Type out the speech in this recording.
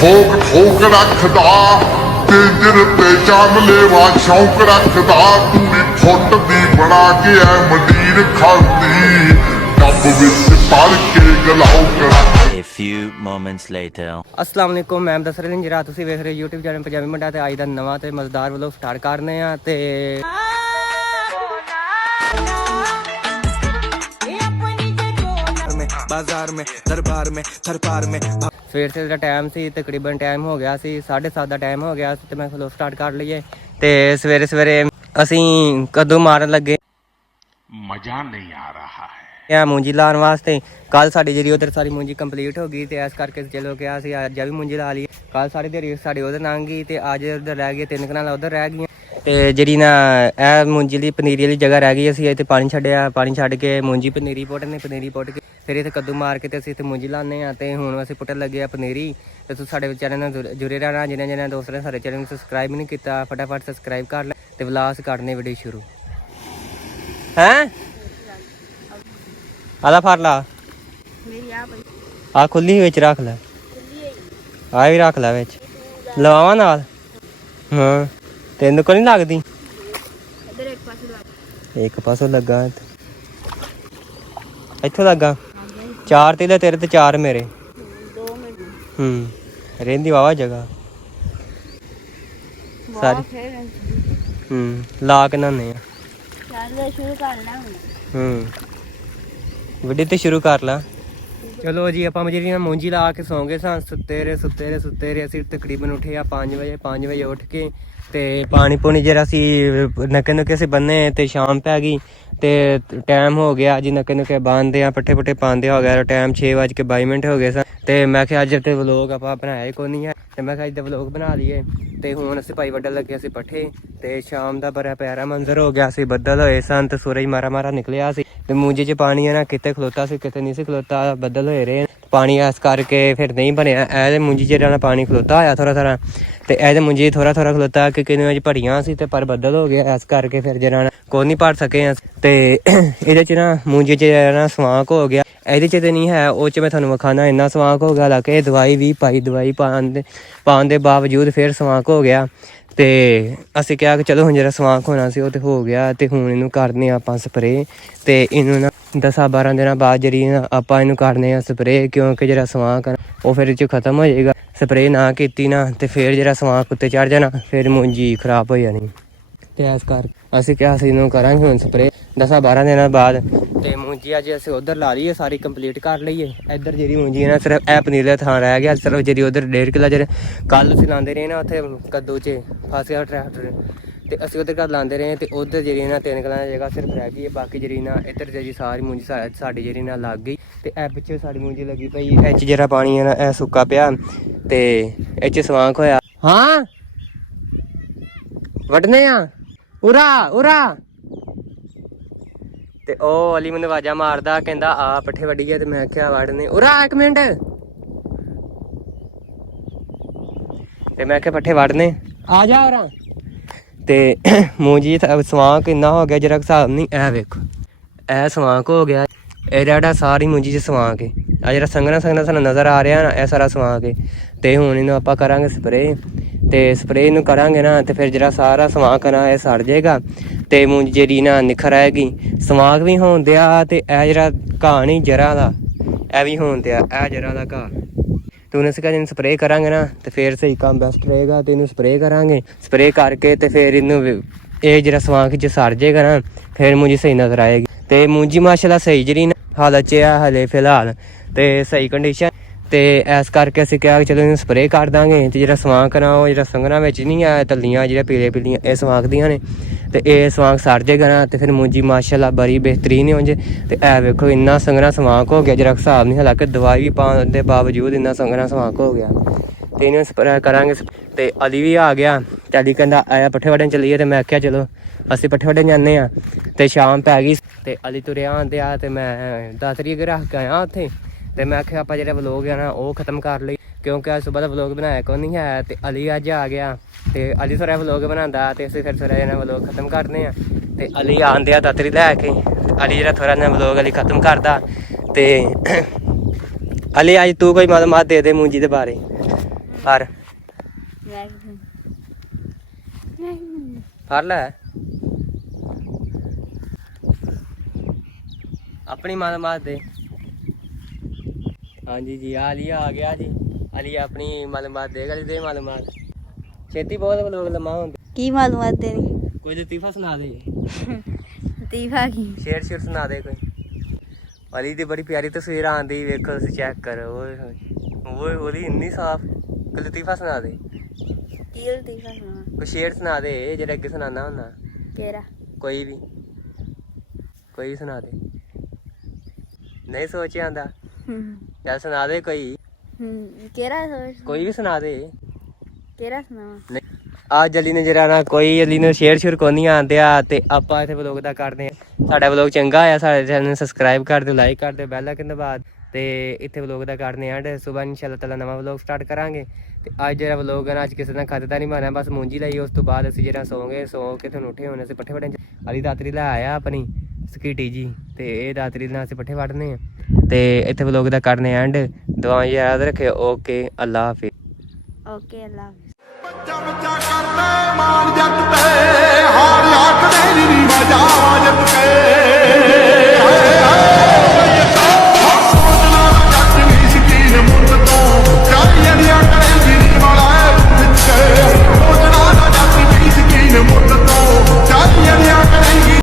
ਠੋਕ ਠੋਕ ਰੱਖਦਾ ਤੇਜਰ ਤੇ ਜਾਨ ਲੈਵਾ ਸ਼ੌਂਕ ਰੱਖਦਾ ਪੂਰੀ ਫੁੱਟ ਦੀ ਬਣਾ ਕੇ ਐ ਮੰਡੀਰ ਖਾਂਦੀ ਟੱਬ ਵਿੱਚ ਭਰ ਕੇ ਗਲਾਉ ਕਰਾ। A few moments later. अस्सलाम वालेकुम मैं दस रहे जरा तुसीं वेख रहे YouTube चैनल पंजाबी मुंडा ते अज दा नवां ते मज़ेदार व्लॉग स्टार्ट करने आ ते बाजार में दरबार में थर पार में ਸਵੇਰ से टाइम सी तकरीबन टाइम हो गया सी 7:30 ਦਾ टाइम हो गया ਤੇ ਮੈਂ व्लॉग स्टार्ट कर ਲਈਏ ਤੇ ਸਵੇਰੇ ਸਵੇਰੇ ਅਸੀਂ ਕਦੋਂ ਮਾਰਨ ਲੱਗੇ ਮਜ਼ਾ ਨਹੀਂ ਆ ਰਹਾ ਹੈ ਆ ਮੂੰਜੀ ਲਾਉਣ ਵਾਸਤੇ। ਕੱਲ ਸਾਡੀ ਜਿਹੜੀ ਉਧਰ ਸਾਰੀ ਮੂੰਜੀ ਕੰਪਲੀਟ ਹੋ ਗਈ ਤੇ ਇਸ ਕਰਕੇ ਚਲੋ ਕਿਹਾ ਸੀ ਅੱਜ ਵੀ ਮੂੰਜੀ ਲਾ ਲਈ। ਕੱਲ ਸਾਰੀ ਦਿਹਾੜੀ ਸਾਡੀ ਉਧਰ ਲੰਘ ਗਈ ਤੇ ਅੱਜ ਉਧਰ ਰਹਿ ਗਈ 3 ਕਨਾਲਾਂ ਉਧਰ ਰਹਿ ਗਈਆਂ ਤੇ ਜਿਹੜੀ ਨਾ ਇਹ ਮੂੰਜੀ ਦੀ ਪਨੀਰੀ ਵਾਲੀ ਜਗ੍ਹਾ ਰਹਿ ਗਈ। ਅਸੀਂ ਇੱਥੇ ਪਾਣੀ ਛੱਡਿਆ, ਪਾਣੀ ਛੱਡ ਕੇ ਮੂੰਜੀ ਪਨੀਰੀ ਪੁੱਟਨੇ, ਪਨੀਰੀ ਪੁੱਟ ਕੇ ਫਿਰ ਇੱਥੇ ਕੱਦੂ ਮਾਰ ਕੇ ਤੇ ਅਸੀਂ ਇੱਥੇ ਮੂੰਜੀ ਲਾਉਂਦੇ ਹਾਂ ਤੇ ਹੁਣ ਅਸੀਂ ਪੁੱਟਣ ਲੱਗੇ ਆ ਪਨੀਰੀ। ਤੇ ਤੁਸੀਂ ਸਾਡੇ ਚੈਨਲ ਨਾਲ ਜੁੜੇ ਰਹਿਣਾ। ਜਿਹਨਾਂ ਦੋਸਤਾਂ ਨੇ ਸਾਡੇ ਚੈਨਲ ਨੂੰ ਸਬਸਕ੍ਰਾਈਬ ਨਹੀਂ ਕੀਤਾ ਫਟਾਫਟ ਸਬਸਕ੍ਰਾਈਬ ਕਰ ਲੈ ਤੇ ਵਲਾਸ ਕੱਢਨੇ ਵੀਡੀਓ ਸ਼ੁਰੂ ਹੈਂ। ਆਲਾ ਫੜ ਲਾ ਆ ਖੁੱਲੀ ਵਿੱਚ ਰੱਖ ਲੈ, ਆ ਵੀ ਰੱਖ ਲੈ ਵਿੱਚ ਲਵਾਵਾਂ ਨਾਲ। ਹਾਂ ਤੈਨੂੰ ਕੋ ਨਹੀਂ ਲੱਗਦੀ ਇੱਕ ਪਾਸੋਂ ਲੱਗਾ ਇੱਥੋਂ ਲੱਗਾ 4 ਤੇ ਤੇਰੇ ਤੇ 4 ਮੇਰੇ ਰਹਿੰਦੀ ਵਾਵਾ ਜਗ੍ਹਾ ਸਾਰੀ ਲਾ ਕੇ ਨਾਨੇ ਵੀਡੀਓ ਤੇ ਸ਼ੁਰੂ ਕਰ ਲਾ। ਚਲੋ ਜੀ ਆਪਾਂ ਜਿਹੜੀ ਨਾ ਮੂੰਜੀ ਲਾ ਕੇ ਸੌਂ ਗਏ ਸਾਂ ਸੁੱਤੇ ਰਹੇ ਅਸੀਂ ਤਕਰੀਬਨ ਉੱਠੇ ਆ 5 ਵਜੇ ਉੱਠ ਕੇ ਤੇ ਪਾਣੀ ਪੂਣੀ ਜਿਹੜਾ ਸੀ ਨੱਕੇ ਨੁਕੇ ਅਸੀਂ ਬੰਨੇ ਤੇ ਸ਼ਾਮ ਪੈ ਗਈ ਤੇ ਟਾਈਮ ਹੋ ਗਿਆ ਜੀ ਨੱਕੇ ਨੁਕੇ ਬੰਨਦੇ ਆ ਪੱਠੇ ਪੁੱਠੇ ਪਾਉਂਦੇ ਹੋ ਗਿਆ ਟਾਈਮ 6:22 ਹੋ ਗਏ ਸਨ ਤੇ ਮੈਂ ਕਿਹਾ ਅੱਜ ਤੇ ਵਲੋਗ ਆਪਾਂ ਬਣਾਇਆ ਹੀ ਕੋਈ ਨਹੀਂ ਹੈ ਤੇ ਮੈਂ ਕਿਹਾ ਅੱਜ ਦਾ ਵਲੋਗ ਬਣਾ ਲਈਏ। ਤੇ ਹੁਣ ਅਸੀਂ ਭਾਈ ਵੱਢਣ ਲੱਗੇ ਅਸੀਂ ਪੱਠੇ ਤੇ ਸ਼ਾਮ ਦਾ ਬੜਾ ਪਿਆਰਾ ਮੰਜ਼ਰ ਹੋ ਗਿਆ ਸੀ, ਬੱਦਲ ਹੋਏ ਸਨ ਤੇ ਸੂਰਜ ਮਾਰਾ ਨਿਕਲਿਆ ਸੀ ਤੇ ਮੂੰਜੀ 'ਚ ਪਾਣੀ ਹੈ ਨਾ ਕਿਤੇ ਖਲੋਤਾ ਸੀ ਕਿਤੇ ਨਹੀਂ ਸੀ ਖਲੋਤਾ, ਬੱਦਲ ਹੋਏ ਰਹੇ ਪਾਣੀ ਇਸ ਕਰਕੇ ਫਿਰ ਨਹੀਂ ਬਣਿਆ। ਇਹਦੇ ਮੂੰਜੀ 'ਚ ਜਿਹੜਾ ਪਾਣੀ ਖਲੋਤਾ ਹੋਇਆ ਥੋੜਾ ਤੇ ਇਹਦੇ ਮੂੰਜੀ ਥੋੜਾ ਖਲੋਤਾ ਕਿ ਕਿੰਨੇ ਵਜੇ ਭਰੀਆਂ ਸੀ ਤੇ ਪਰ ਬੱਦਲ ਹੋ ਗਿਆ ਇਸ ਕਰਕੇ ਫਿਰ ਜਿਹੜਾ ਕੋਈ ਨਹੀਂ ਭਰ ਸਕੇ ਤੇ ਇਹਦੇ 'ਚ ਨਾ ਮੂੰਜੀ 'ਚ ਨਾ ਸਵਾਂਕ ਹੋ ਗਿਆ। ਇਹਦੇ 'ਚ ਤੇ ਨਹੀਂ ਹੈ, ਉਹ 'ਚ ਮੈਂ ਤੁਹਾਨੂੰ ਵਿਖਾਣਾ ਇੰਨਾ ਸਵਾਂਕ ਹੋ ਗਿਆ। ਹਾਲਾਂਕਿ ਦਵਾਈ ਵੀ ਪਾਈ, ਦਵਾਈ ਪਾਉਣ ਦੇ ਬਾਵਜੂਦ ਫਿਰ ਸਵਾਂਕ ਹੋ ਗਿਆ ਤੇ ਅਸੀਂ ਕਿਹਾ ਕਿ ਚਲੋ ਹੁਣ ਜਿਹੜਾ ਸਵਾਂਕ ਹੋਣਾ ਸੀ ਉਹ ਤੇ ਹੋ ਗਿਆ ਤੇ ਹੁਣ ਇਹਨੂੰ ਕਰਦੇ ਹਾਂ ਆਪਾਂ ਸਪਰੇਅ ਤੇ ਇਹਨੂੰ ਨਾ 10-12 ਦਿਨਾਂ ਬਾਅਦ ਜਿਹੜੀ ਨਾ ਆਪਾਂ ਇਹਨੂੰ ਕਰਨੇ ਆ ਸਪਰੇਅ ਕਿਉਂਕਿ ਜਿਹੜਾ ਸਵਾਂਕ ਆ ਉਹ ਫਿਰ ਇਹ 'ਚ ਖਤਮ ਹੋ ਜਾਏਗਾ। ਸਪਰੇਅ ਨਾ ਕੀਤੀ ਨਾ ਤੇ ਫਿਰ ਜਿਹੜਾ ਸਵਾਂਕ ਉੱਤੇ ਚੜ ਜਾਣਾ ਫਿਰ ਮੂੰਜੀ ਖਰਾਬ ਹੋ ਜਾਣੀ ਤੇ ਇਸ ਕਰਕੇ ਅਸੀਂ ਕਿਹਾ ਅਸੀਂ ਇਹਨੂੰ ਕਰਾਂਗੇ ਹੁਣ ਸਪਰੇਅ 10-12 ਦਿਨਾਂ ਬਾਅਦ। ਤੇ ਮੂੰਜੀ ਅੱਜ ਅਸੀਂ ਉਧਰ ਲਾ ਲਈਏ ਸਾਰੀ ਕੰਪਲੀਟ ਕਰ ਲਈਏ। ਇੱਧਰ ਜਿਹੜੀ ਮੂੰਜੀ ਹੈ ਨਾ ਸਿਰਫ ਇਹ ਪਨੀਰ ਦਾ ਥਾਂ ਰਹਿ ਗਿਆ, ਸਿਰਫ ਜਿਹੜੀ ਉਧਰ 1.5 ਕਿੱਲਾ ਜਿਹੜੇ ਕੱਲ ਅਸੀਂ ਲਾਉਂਦੇ ਰਹੇ ਨਾ ਉੱਥੇ ਕੱਦੂ 'ਚ ਫਸ ਗਿਆ ਟਰੈਕਟਰ ਤੇ ਅਸੀਂ ਉਧਰ ਘਰ ਲਾਉਂਦੇ ਰਹੇ ਤੇ ਉਧਰ ਜਿਹੜੀ ਨਾ 3 ਕਿੱਲਾ ਜਗ੍ਹਾ ਸਿਰਫ ਰਹਿ ਗਈ ਹੈ। ਬਾਕੀ ਜਿਹੜੀ ਨਾ ਇੱਧਰ ਜਿਹੜੀ ਸਾਰੀ ਮੂੰਜੀ ਸਾਡੀ ਜਿਹੜੀ ਨਾ ਲੱਗ ਗਈ ਤੇ ਇਹ ਪਿੱਛੇ ਸਾਡੀ ਮੂੰਜੀ ਲੱਗੀ ਪਈ। ਇਹ 'ਚ ਜਿਹੜਾ ਪਾਣੀ ਹੈ ਨਾ ਇਹ ਸੁੱਕਾ ਪਿਆ ਤੇ ਇਹ 'ਚ ਸਵਾਂਕ ਹੋਇਆ। ਹਾਂ ਵੱਢਨੇ ਆ ਉਰਾ ਤੇ ਉਹ ਅਲੀ ਮੈਨੂੰ ਆਵਾਜ਼ਾਂ ਮਾਰਦਾ ਕਹਿੰਦਾ ਆ ਪੱਠੇ ਵੱਢੀਏ ਤੇ ਮੈਂ ਆਖਿਆ ਵੱਢਨੇ ਉਰਾ 1 ਮਿੰਟ ਤੇ ਮੈਂ ਆਖਿਆ ਪੱਠੇ ਵੱਢਨੇ ਆ ਜਾ ਉਰਾ ਤੇ ਮੂੰਜੀ ਸਵਾਂਕ ਇੰਨਾ ਹੋ ਗਿਆ ਜਰਾ ਹਿਸਾਬ ਨਹੀਂ। ਇਹ ਵੇਖੋ ਇਹ ਸਵਾਂਕ ਹੋ ਗਿਆ, ਇਹ ਜਿਹੜਾ ਸਾਰੀ ਮੂੰਜੀ 'ਚ ਸਵਾਂਕ ਹੈ। ਆ ਜਿਹੜਾ ਸੰਘਣਾ ਸਾਨੂੰ ਨਜ਼ਰ ਆ ਰਿਹਾ ਨਾ ਇਹ ਸਾਰਾ ਸਵਾਂਕ ਹੈ ਤੇ ਹੁਣ ਇਹਨੂੰ ਆਪਾਂ ਕਰਾਂਗੇ ਸਪਰੇਅ ਤੇ ਸਪਰੇਅ ਨੂੰ ਕਰਾਂਗੇ ਨਾ ਤੇ ਫਿਰ ਜਿਹੜਾ ਸਾਰਾ ਸਵਾਂਕ ਨਾ ਇਹ ਸੜ ਜਾਏਗਾ ਤੇ ਮੂੰਜੀ ਜਿਹੜੀ ਨਾ ਨਿਖਰ ਆਏਗੀ। ਸਵਾਂਕ ਵੀ ਹੋਣ ਦਿਆ ਤੇ ਇਹ ਜਿਹੜਾ ਘਾਹ ਨਹੀਂ ਜਰਾਂ ਦਾ ਇਹ ਵੀ ਹੋਣ ਦਿਆ, ਇਹ ਜਰਾਂ ਦਾ ਘਾਹ ਤੇ ਹੁਣ ਅਸੀਂ ਇਹਨੂੰ ਸਪਰੇਅ ਕਰਾਂਗੇ ਨਾ ਤੇ ਫਿਰ ਸਹੀ ਕੰਮ ਬੈਸਟ ਰਹੇਗਾ ਤੇ ਇਹਨੂੰ ਸਪਰੇਅ ਕਰਾਂਗੇ। ਸਪਰੇਅ ਕਰਕੇ ਤੇ ਫਿਰ ਇਹਨੂੰ ਇਹ ਜਿਹੜਾ ਸਵਾਂਕ 'ਚ ਸੜ ਜਾਏਗਾ ਨਾ ਫਿਰ ਮੂੰਜੀ ਸਹੀ ਨਜ਼ਰ ਆਏਗੀ ਤੇ ਮੂੰਜੀ ਮਾਸ਼ਾਅੱਲਾ ਸਹੀ ਜਿਹੜੀ ਹਾਲਤ 'ਚ ਆ ਹਲੇ ਫਿਲਹਾਲ ਤੇ ਸਹੀ ਕੰਡੀਸ਼ਨ ਤੇ ਇਸ ਕਰਕੇ ਅਸੀਂ ਕਿਹਾ ਕਿ ਚਲੋ ਇਹਨੂੰ ਸਪਰੇਅ ਕਰ ਦਾਂਗੇ ਤੇ ਜਿਹੜਾ ਸਵਾਂਕ ਨਾ ਉਹ ਜਿਹੜਾ ਸੰਘਣਾ ਵਿੱਚ ਨਹੀਂ ਆ ਤਲੀਆਂ ਜਿਹੜੀਆਂ ਪੀਲੀਆਂ ਇਹ ਸਵਾਂਕ ਦੀਆਂ ਨੇ ਤੇ ਇਹ ਸਵਾਂਕ ਸੜ ਜਾਏਗਾ ਨਾ ਤੇ ਫਿਰ ਮੂੰਜੀ ਮਾਸ਼ਾਅੱਲਾ ਬੜੀ ਬਿਹਤਰੀਨ ਹੋ ਜੇ। ਤੇ ਇਹ ਵੇਖੋ ਇੰਨਾ ਸੰਘਣਾ ਸਵਾਂਕ ਹੋ ਗਿਆ ਜਿਹੜਾ ਹਿਸਾਬ ਨਹੀਂ, ਹਾਲਾਂਕਿ ਦਵਾਈ ਵੀ ਪਾਉਣ ਦੇ ਬਾਵਜੂਦ ਇੰਨਾ ਸੰਘਣਾ ਸਵਾਂਕ ਹੋ ਗਿਆ ਤੇ ਇਹਨੂੰ ਸਪਰੇਅ ਕਰਾਂਗੇ। ਤੇ ਅਲੀ ਵੀ ਆ ਗਿਆ ਤੇ ਅਲੀ ਕਹਿੰਦਾ ਆਇਆ ਪੱਠੇ ਵੱਢਣ ਚੱਲੀਏ ਤੇ ਮੈਂ ਆਖਿਆ ਚਲੋ ਅਸੀਂ ਪੱਠੇ ਵੱਢਣ ਜਾਂਦੇ ਹਾਂ ਤੇ ਸ਼ਾਮ ਪੈ ਗਈ ਤੇ ਅਲੀ ਤੁਰਿਆ ਆਉਂਦੇ ਆ ਤੇ ਮੈਂ 10 ਤਰੀਕ ਰੱਖ ਕੇ ਆਇਆ ਉੱਥੇ ਤੇ ਮੈਂ ਆਖਿਆ ਆਪਾਂ ਜਿਹੜਾ ਵਲੋਗ ਆ ਨਾ ਉਹ ਖਤਮ ਕਰ ਲਈ ਕਿਉਂਕਿ ਅੱਜ ਸੁਬਾਹ ਦਾ ਵਲੋਗ ਬਣਾਇਆ ਕੋਈ ਨਹੀਂ ਹੈ ਤੇ ਅਲੀ ਅੱਜ ਆ ਗਿਆ ਤੇ ਅਲੀ ਥੋੜਾ ਵਲੋਗ ਬਣਾਉਂਦਾ ਤੇ ਅਸੀਂ ਫਿਰ ਥੋੜਾ ਜਿਹਾ ਵਲੋਗ ਖਤਮ ਕਰਦੇ ਆ ਤੇ ਅਲੀ ਆਉਂਦੇ ਆ ਦਾਤਰੀ ਲੈ ਕੇ ਅਲੀ ਜਿਹੜਾ ਥੋੜਾ ਜਿਹਾ ਵਲੋਗ ਅਲੀ ਖਤਮ ਕਰਦਾ ਤੇ ਅਲੀ ਅੱਜ ਤੂੰ ਕੋਈ ਮਾਲੂਮਾਤ ਦੇ ਦੇ ਮੂੰਜੀ ਦੇ ਬਾਰੇ ਹਰ ਫੜ ਲੈ ਆਪਣੀ ਮਾਲੂਮਾਤ ਦੇ। ਹਾਂਜੀ ਜੀ ਆਲੀਆ ਆ ਗਿਆ ਜੀ। ਆਲੀਆ ਆਪਣੀ ਮਾਲੂਮਾਤ ਦੇਗਾ ਜੀ। ਦੇ ਮਾਲੂਮਾਤ ਛੇਤੀ ਬਹੁਤ ਲੋਕ ਲੰਮਾ ਹੁੰਦੇ। ਕੀ ਮਾਲੂਮਾਤ ਦੇਣੀ? ਕੋਈ ਲਤੀਫਾ ਸੁਣਾ ਦੇ। ਲਤੀਫਾ ਕੀ? ਸ਼ੇਰ ਸ਼ੇਰ ਸੁਣਾ ਦੇ ਕੋਈ। ਅਲੀ ਦੀ ਬੜੀ ਪਿਆਰੀ ਤਸਵੀਰ ਆਂਦੀ ਵੇਖੋ ਤੁਸੀਂ ਚੈੱਕ ਕਰੋ। ਓਏ ਹੋਏ ਉਹਦੀ ਇੰਨੀ ਸਾਫ। ਕੋਈ ਲਤੀਫਾ ਸੁਣਾ ਦੇ। ਕੀ ਲਤੀਫਾ ਸੁਣਾ? ਕੋਈ ਸ਼ੇਰ ਸੁਣਾ ਦੇ ਜਿਹੜਾ ਅੱਗੇ ਸੁਣਾਉਂਦਾ ਹੁੰਦਾ। ਕਿਹੜਾ? ਕੋਈ ਵੀ ਸੁਣਾ ਦੇ। ਨਹੀਂ ਸੋਚਿਆ ਆਂਦਾ ਚੱਲ ਸੁਣਾ ਦੇ ਕੋਈ। ਕਿਹੜਾ ਸੋਚ? ਕੋਈ ਵੀ ਸੁਣਾ ਦੇ। ਕਿਹੜਾ ਸੁਣਾਵਾਂ? ਅੱਜ ਅਲੀ ਨੇ ਜਿਹੜਾ ਨਾ ਕੋਈ ਅਲੀ ਨੂੰ ਸ਼ੇਰ ਸ਼ੁਰ ਕੋਈ ਨਹੀਂ ਆਉਂਦੇ ਆ ਤੇ ਆਪਾਂ ਇੱਥੇ ਵਲੋਗ ਦਾ ਕਰਦੇ ਆ। ਸਾਡਾ ਵਲੋਗ ਚੰਗਾ ਆਇਆ ਸਾਡੇ ਚੈਨਲ ਨੂੰ ਸਬਸਕ੍ਰਾਈਬ ਕਰ ਦਿਓ, ਲਾਈਕ ਕਰ ਦਿਓ, ਬੈਲ ਆਈਕਨ ਦਬਾ ਤੇ ਇੱਥੇ ਵਲੋਗ ਦਾ ਕਰਦੇ ਆ ਐਂਡ ਸਵੇਰ ਇਨਸ਼ਾਅੱਲਾ ਤਾਲਾ ਨਵਾਂ ਵਲੋਗ ਸਟਾਰਟ ਕਰਾਂਗੇ। ਤੇ ਅੱਜ ਜਿਹੜਾ ਵਲੋਗ ਹੈ ਨਾ ਅੱਜ ਕਿਸੇ ਦਾ ਖਾਤਾ ਨਹੀਂ ਮਾਰਿਆ ਬਸ ਮੂੰਜੀ ਲਈ। ਉਸ ਤੋਂ ਬਾਅਦ ਅਸੀਂ ਜਿਹੜਾ ਸੌਂ ਕੇ ਤੁਹਾਨੂੰ ਉੱਠੇ ਹੋਣੇ ਅਸੀਂ ਪੱਠੇ ਵੜਨ। ਅਲੀ ਦਾਤਰੀ ਲੈ ਆਇਆ ਆਪਣੀ ਸਕੀਟੀ ਜੀ ਤੇ ਇਹ ਦਾਤਰੀ ਨਾਲ ਅਸੀਂ ਪੱਠੇ ਵੜਨੇ ਆ ਤੇ ਇੱਥੇ ਵਲੋਗ ਦਾ ਕਰਨੇ ਐਂਡ ਦੁਆ ਯਾਦ ਰੱਖਿਓ। ਓਕੇ ਅੱਲਾ ਹਾਫਿਜ਼। ਓਕੇ ਅੱਲਾ ਹਾਫਿਜ਼। ਬੱਚਾ ਬੱਚਾ ਕਰਦੇ ਮਾਨ ਜੱਟ ਤੇ ਹਾਰ ਆਖਦੇ ਨੀ ਵਜਾਵਾ ਜੱਟ ਕੇ